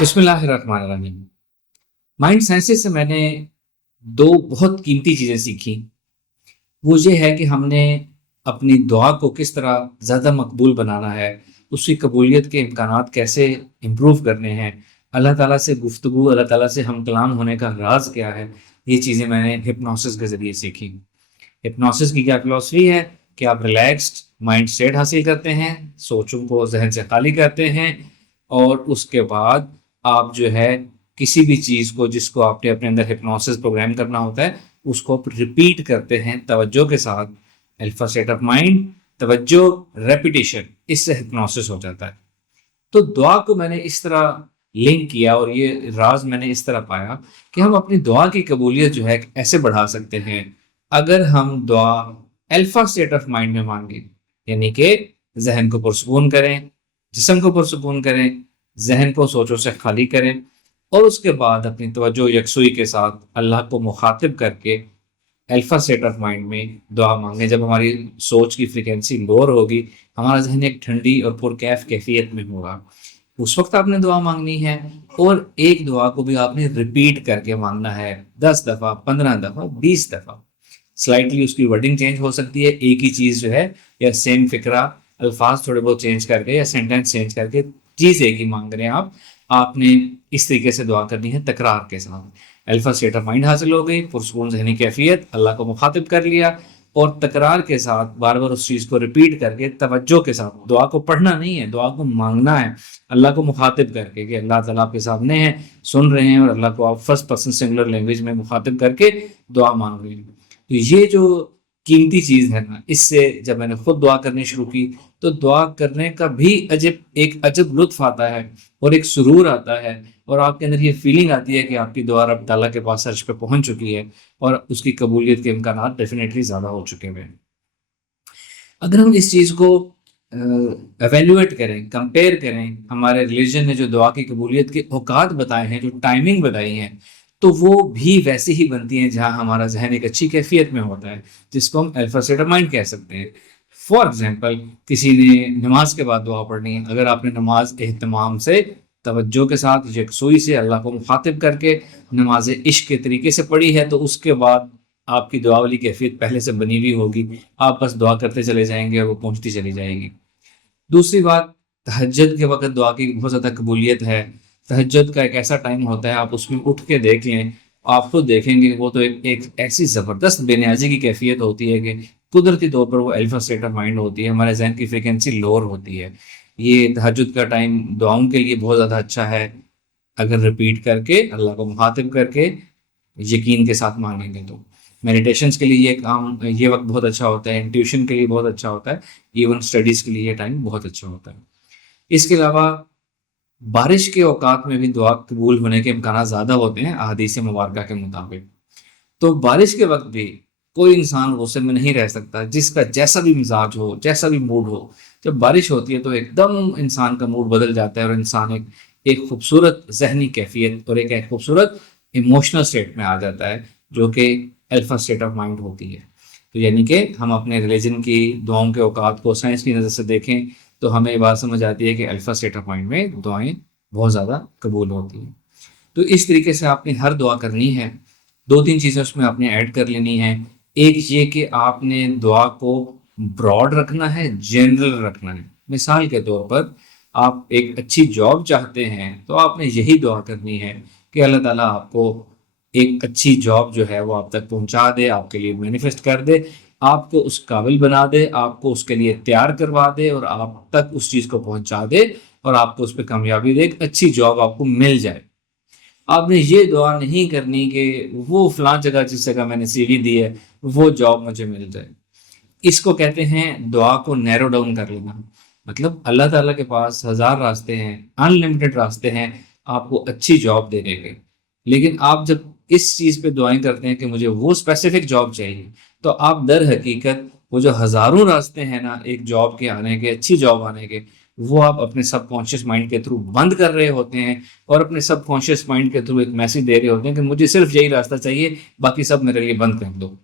بسم اللہ الرحمن الرحیم۔ مائنڈ سائنسز سے میں نے دو بہت قیمتی چیزیں سیکھی۔ وہ یہ ہے کہ ہم نے اپنی دعا کو کس طرح زیادہ مقبول بنانا ہے، اس کی قبولیت کے امکانات کیسے امپروو کرنے ہیں، اللہ تعالیٰ سے گفتگو، اللہ تعالیٰ سے ہم کلام ہونے کا راز کیا ہے۔ یہ چیزیں میں نے ہپنوسس کے ذریعے سیکھی۔ ہپنوسس کی کیا فلسفی ہے کہ آپ ریلیکسڈ مائنڈ سیٹ حاصل کرتے ہیں، سوچوں کو ذہن سے خالی کرتے ہیں، اور اس کے بعد آپ جو ہے کسی بھی چیز کو جس کو آپ نے اپنے اندر ہپنوسس پروگرام کرنا ہوتا ہے اس کو آپ ریپیٹ کرتے ہیں توجہ کے ساتھ۔ الفا اسٹیٹ آف مائنڈ، توجہ، ریپیٹیشن، اس سے ہپنوسس ہو جاتا ہے۔ تو دعا کو میں نے اس طرح لنک کیا اور یہ راز میں نے اس طرح پایا کہ ہم اپنی دعا کی قبولیت جو ہے ایسے بڑھا سکتے ہیں اگر ہم دعا الفا اسٹیٹ آف مائنڈ میں مانگیں، یعنی کہ ذہن کو پرسکون کریں، جسم کو پرسکون کریں، ذہن کو سوچوں سے خالی کریں، اور اس کے بعد اپنی توجہ یکسوئی کے ساتھ اللہ کو مخاطب کر کے الفا اسٹیٹ آف مائنڈ میں دعا مانگیں۔ جب ہماری سوچ کی فریکوینسی لوور ہوگی، ہمارا ذہن ایک ٹھنڈی اور پرکیف کیفیت میں ہوگا، اس وقت آپ نے دعا مانگنی ہے، اور ایک دعا کو بھی آپ نے ریپیٹ کر کے مانگنا ہے، 10 دفعہ، 15 دفعہ، 20 دفعہ۔ سلائٹلی اس کی ورڈنگ چینج ہو سکتی ہے، ایک ہی چیز جو ہے یا سیم فکرہ، الفاظ تھوڑے بہت چینج کر کے یا سینٹینس چینج کر کے چیز ایک ہی مانگ رہے ہیں آپ نے اس طریقے سے دعا کرنی ہے تکرار کے ساتھ۔ الفا اسٹیٹ آف مائنڈ حاصل ہو گئی، پرسکون ذہنی کیفیت، اللہ کو مخاطب کر لیا، اور تکرار کے ساتھ بار بار اس چیز کو ریپیٹ کر کے توجہ کے ساتھ، دعا کو پڑھنا نہیں ہے، دعا کو مانگنا ہے، اللہ کو مخاطب کر کے کہ اللہ تعالیٰ آپ کے سامنے ہیں، سن رہے ہیں، اور اللہ کو آپ فرسٹ پرسن سنگولر لینگویج میں مخاطب کر کے دعا مانگ رہے ہیں۔ تو یہ جو قیمتی چیز ہے نا، اس سے جب میں نے خود دعا کرنی شروع کی تو دعا کرنے کا بھی ایک عجب لطف آتا ہے اور ایک سرور آتا ہے، اور آپ کے اندر یہ فیلنگ آتی ہے کہ آپ کی دعا رب تعالیٰ کے پاس عرش پہ پہنچ چکی ہے اور اس کی قبولیت کے امکانات ڈیفینیٹلی زیادہ ہو چکے ہیں۔ اگر ہم اس چیز کو ایویلویٹ کریں، کمپیئر کریں، ہمارے ریلیجن نے جو دعا کی قبولیت کے اوقات بتائے ہیں، جو ٹائمنگ بتائی ہیں، تو وہ بھی ویسے ہی بنتی ہیں جہاں ہمارا ذہن ایک اچھی کیفیت میں ہوتا ہے، جس کو ہم الفا اسٹیٹ آف مائنڈ کہہ سکتے ہیں۔ فار ایگزامپل، کسی نے نماز کے بعد دعا پڑھنی ہے، اگر آپ نے نماز اہتمام سے، توجہ کے ساتھ، یکسوئی سے اللہ کو مخاطب کر کے نماز عشق کے طریقے سے پڑھی ہے، تو اس کے بعد آپ کی دعا والی کیفیت پہلے سے بنی ہوئی ہوگی، آپ بس دعا کرتے چلے جائیں گے اور وہ پہنچتی چلی جائے گی۔ دوسری بات، تہجد کے وقت دعا کی بہت زیادہ قبولیت ہے۔ تہجد کا ایک ایسا ٹائم ہوتا ہے، آپ اس میں اٹھ کے دیکھ لیں، آپ خود دیکھیں گے، وہ تو ایک ایسی زبردست بے نیازی کی کیفیت ہوتی ہے کہ قدرتی طور پر وہ الفا اسٹیٹ آف مائنڈ ہوتی ہے، ہمارے ذہن کی فریکوینسی لوور ہوتی ہے۔ یہ تہجد کا ٹائم دعاؤں کے لیے بہت زیادہ اچھا ہے، اگر ریپیٹ کر کے اللہ کو مخاطب کر کے یقین کے ساتھ مانگیں گے تو۔ میڈیٹیشنز کے لیے یہ وقت بہت اچھا ہوتا ہے، انٹیوشن کے لیے بہت اچھا ہوتا ہے، ایون اسٹڈیز کے لیے یہ ٹائم بہت اچھا ہوتا ہے۔ اس کے علاوہ بارش کے اوقات میں بھی دعا قبول ہونے کے امکانات زیادہ ہوتے ہیں احادیث مبارکہ کے مطابق۔ تو بارش کے وقت بھی کوئی انسان غصے میں نہیں رہ سکتا، جس کا جیسا بھی مزاج ہو، جیسا بھی موڈ ہو، جب بارش ہوتی ہے تو ایک دم انسان کا موڈ بدل جاتا ہے، اور انسان ایک خوبصورت ذہنی کیفیت اور ایک خوبصورت ایموشنل اسٹیٹ میں آ جاتا ہے، جو کہ الفا اسٹیٹ آف مائنڈ ہوتی ہے۔ تو یعنی کہ ہم اپنے ریلیجن کی دعاؤں کے اوقات کو سائنس کی نظر سے دیکھیں تو ہمیں یہ بات سمجھ آتی ہے کہ الفا اسٹیٹ آف مائنڈ میں دعائیں بہت زیادہ قبول ہوتی ہیں۔ تو اس طریقے سے آپ نے ہر دعا کرنی ہے، 2-3 چیزیں اس میں آپ نے ایڈ کر لینی ہے۔ ایک یہ کہ آپ نے دعا کو براڈ رکھنا ہے، جنرل رکھنا ہے۔ مثال کے طور پر آپ ایک اچھی جاب چاہتے ہیں تو آپ نے یہی دعا کرنی ہے کہ اللہ تعالیٰ آپ کو ایک اچھی جاب جو ہے وہ آپ تک پہنچا دے، آپ کے لیے مینیفیسٹ کر دے، آپ کو اس قابل بنا دے، آپ کو اس کے لیے تیار کروا دے، اور آپ تک اس چیز کو پہنچا دے، اور آپ کو اس پہ کامیابی دے، ایک اچھی جاب آپ کو مل جائے۔ آپ نے یہ دعا نہیں کرنی کہ وہ فلاں جگہ جس جگہ میں نے سی وی دی ہے وہ جاب مجھے مل جائے۔ اس کو کہتے ہیں دعا کو نیرو ڈاؤن کر لینا۔ مطلب اللہ تعالیٰ کے پاس 1000 راستے ہیں، ان لمیٹڈ راستے ہیں آپ کو اچھی جاب دینے کے، لیکن آپ جب اس چیز پہ دعائیں کرتے ہیں کہ مجھے وہ اسپیسیفک جاب چاہیے، تو آپ در حقیقت وہ جو ہزاروں راستے ہیں نا ایک جاب کے آنے کے، اچھی جاب آنے کے، وہ آپ اپنے سب کانشیس مائنڈ کے تھرو بند کر رہے ہوتے ہیں، اور اپنے سب کانشیس مائنڈ کے تھرو ایک میسج دے رہے ہوتے ہیں کہ مجھے صرف یہی راستہ چاہیے، باقی سب میرے لیے بند کر دو۔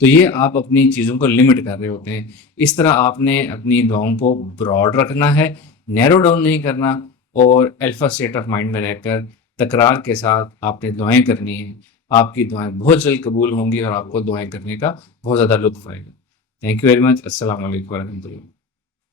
تو یہ آپ اپنی چیزوں کو لمٹ کر رہے ہوتے ہیں۔ اس طرح آپ نے اپنی دعاؤں کو براڈ رکھنا ہے، نیرو ڈاؤن نہیں کرنا، اور الفا اسٹیٹ آف مائنڈ میں رہ کر تکرار کے ساتھ آپ نے دعائیں کرنی ہیں. آپ کی دعائیں بہت جلد قبول ہوں گی اور آپ کو دعائیں کرنے کا بہت زیادہ لطف آئے گا. Thank you very much. السلام علیکم ورحمۃ اللہ.